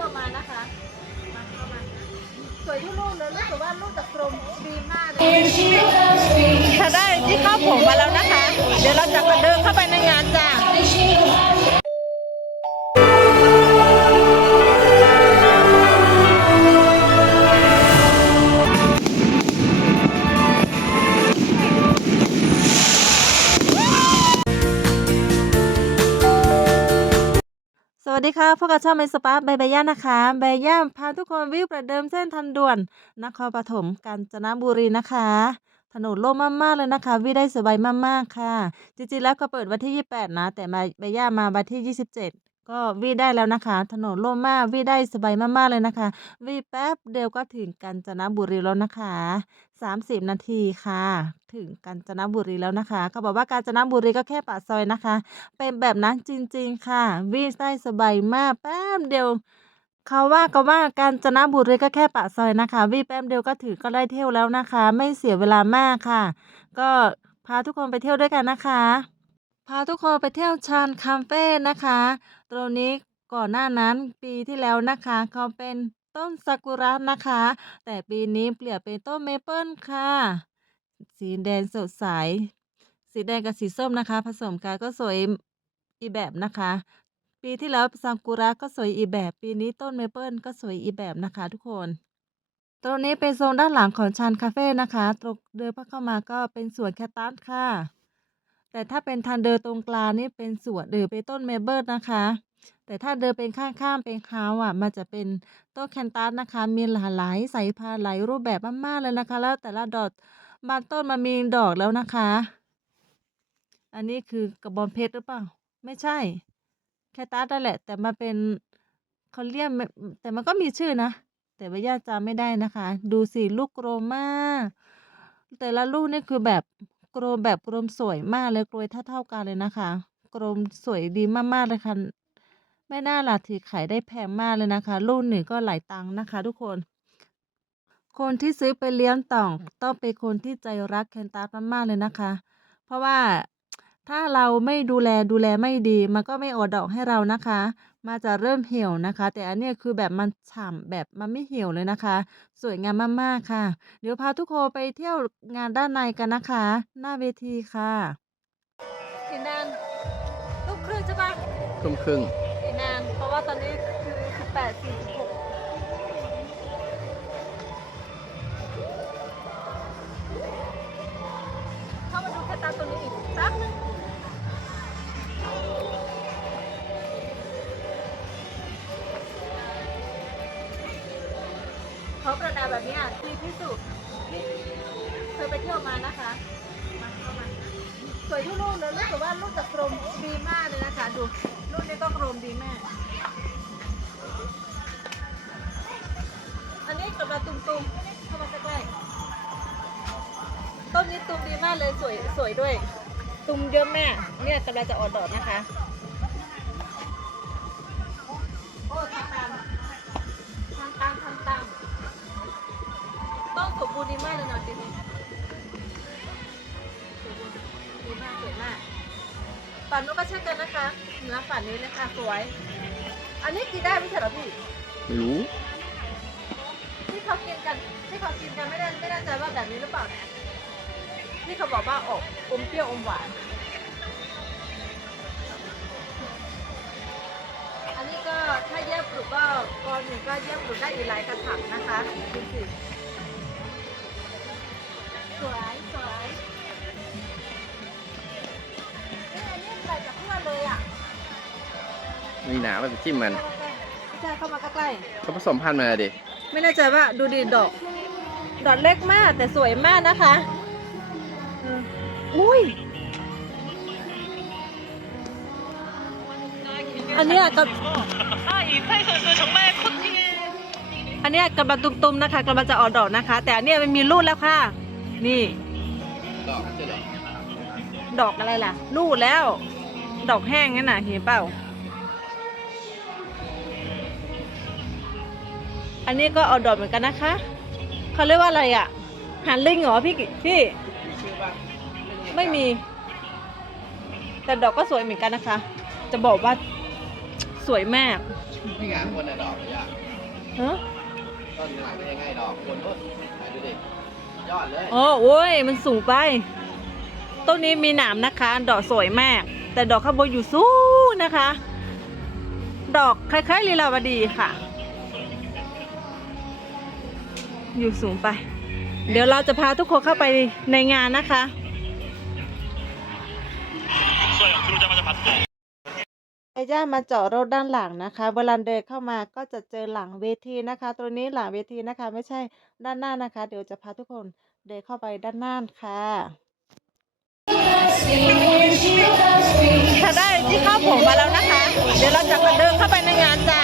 ที่ยวมานะคะมาเข้ามาสวยทุกลูกเลยรู้สึกว่าลูกตะกรมดีมากเลยถ้าได้ที่เข้าผมมาแล้วนะคะ เดี๋ยวเราจะเดินเข้าไปในงานจ้า วัสดีค่ะพวกกับช่องเมสปาใบใบย่านะคะใบย่าพาทุกคนวิวประเดิมเส้นทันด่วน นครปฐมกาญจนบุรีนะคะ ถนนโล่งมากๆเลยนะคะ วิวได้สบายมากๆค่ะ จริงๆแล้วก็เปิดวันที่ 28 นะ แต่มาใบย่ามาวันที่ 27 ก็วิวได้แล้วนะคะ ถนนโล่งมากวิวได้สบายมากๆเลยนะคะวิวแป๊บเดียวก็ถึงกาญจนบุรีแล้วนะคะ 30 นาทีค่ะ ถึงกาญจนบุรีแล้วนะคะ เขาบอกว่ากาญจนบุรีก็แค่ปากซอยนะคะ เป็นแบบนั้นจริงๆค่ะวิ่งได้สบายมากแป๊บเดียวเขาว่าก็ว่ากาญจนบุรีก็แค่ปากซอยนะคะวิ่งแป๊บเดียวก็ถึงก็ได้เที่ยวแล้วนะคะ ไม่เสียเวลามากค่ะ ก็พาทุกคนไปเที่ยวด้วยกันนะคะ พาทุกคนไปเที่ยวชานคาเฟ่นะคะ ตรงนี้ก่อนหน้านั้นปีที่แล้วนะคะเขาเป็นต้นซากุระนะคะ แต่ปีนี้เปลี่ยนเป็นต้นเมเปิลค่ะ สีแดงสดใส สีแดงกับสีส้มนะคะ ผสมกันก็สวยอีแบบนะคะ ปีที่แล้วซากุระก็สวยอีแบบ ปีนี้ต้นเมเปิลก็สวยอีแบบนะคะทุกคนตรงนี้เป็นโซนด้านหลังของชานคาเฟ่นะคะ ตรงเดินเข้ามาก็เป็นสวนแคคตัสค่ะ แต่ถ้าเป็นทางเดินตรงกลางนี่เป็นสวนหรือเป็นต้นเมเปิลนะคะ แต่ถ้าเดินเป็นข้างๆเป็นเฮาส์อะ มันจะเป็นต้นแคนตัสนะคะ มีหลายหลายสายพันธุ์หลายรูปแบบมากๆเลยนะคะ แล้วแต่ละดอกบางต้นมันมีดอกแล้วนะคะ อันนี้คือกระบองเพชรหรือเปล่า ไม่ใช่ แคคตัสนั่นแหละ แต่มันเป็นเขาเรียกแต่มันก็มีชื่อนะ แต่ว่าย่าจำไม่ได้นะคะ ดูสิลูกโกรมาแต่ละลูกนี่คือแบบ กรมแบบกรมสวยมากเลยกรยเท่าๆกันเลยนะคะ กรมสวยดีมากๆเลยค่ะไม่น่าล่ะที่ขายได้แพงมากเลยนะคะลูกหนึ่งก็หลายตังค์นะคะ ทุกคน คนที่ซื้อไปเลี้ยงต่องต้องเป็นคนที่ใจรักแคนตัสมากๆเลยนะคะ เพราะว่าถ้าเราไม่ดูแลดูแลไม่ดี มันก็ไม่ออกดอกให้เรานะคะ มาจะเริ่มเหี่ยวนะคะ แต่อันนี้คือแบบมันฉ่ำแบบมันไม่เหี่ยวเลยนะคะ สวยงามมาก ๆ ค่ะ เดี๋ยวพาทุกคนไปเที่ยวงานด้านในกันนะคะ หน้าเวทีค่ะเสียงดังทุกครึ่งใช่ปะทุ่มครึ่งเสียงดังเพราะว่าตอนนี้คือ 18 46 ดับแบบเนี้ยดีที่สุดที่เคยไปเที่ยวมานะคะมาเข้ามาสวยทุกลูกเลยรู้สึกว่าลูกจะกลมดีมากเลยนะคะดูลูกนี้ก็กลมดีแม่อันนี้กำลังตุ้มๆเข้ามาใกล้ๆต้นนี้ตุ้มดีมากเลยสวยสวยด้วย ตุ้มเยอะแม่เนี่ยกำลังจะออกดอกนะคะ ฝั่งนู้นก็เช่นกันนะคะเหนือฝั่งนี้เลยค่ะสวย อันนี้กินได้ไม่ใช่เหรอพี่ไม่รู้ที่เขากินกันที่เขากินกันไม่ได้ไม่แน่ใจว่าแบบนี้หรือเปล่านะที่เขาบอกว่าออกอมเปรี้ยวอมหวาน อันนี้ก็ถ้าแยกปลูกก็กอนหนึ่งก็แยกปลูกได้อีกหลายกระถางนะคะดูสิส มีหนามันจิ้มมันใช่เข้ามาใกล้ๆเขาผสมพันธุ์มาดิไม่แน่ใจว่าดูดีดอก ดอกเล็กมากแต่สวยมากนะคะเอออุ้ย อันเนี้ยกับ อันเนี้ยกำลังตุ้มๆนะคะกำลังจะออกดอกนะคะ แต่อันเนี้ยมันมีรูดแล้วค่ะ นี่ ดอกจะดอกดอกอะไรล่ะ รูดแล้ว ดอกแห้งนั่นน่ะเห็นเปล่า อันนี้ก็เอาดอกเหมือนกันนะคะเขาเรียกว่าอะไรอะหันลิงเหรอพี่กิพี่ไม่มี แต่ดอกก็สวยเหมือนกันนะคะ จะบอกว่าสวยมากไม่งามคนอะดอกเลยอะฮะต้นหลังเป็นยังไงดอกคนต้นไหนดูดิยอดเลยอ๋อโอ้ยมันสูงไปต้นนี้มีหนามนะคะ ดอกสวยมาก แต่ดอกข้างบนอยู่สูงนะคะ ดอกคล้ายๆลีลาวดีค่ะ อยู่สูงไป เดี๋ยวเราจะพาทุกคนเข้าไปในงานนะคะไอ้ย่ามาเจาะรถด้านหลังนะคะเวลาเดินเข้ามาก็จะเจอหลังเวทีนะคะตัวนี้หลังเวทีนะคะ ไม่ใช่ด้านหน้านะคะ เดี๋ยวจะพาทุกคนเดินเข้าไปด้านหน้าค่ะถ้าได้ที่เข้าผมมาแล้วนะคะ เดี๋ยวเราจะเดินเข้าไปในงานจ้า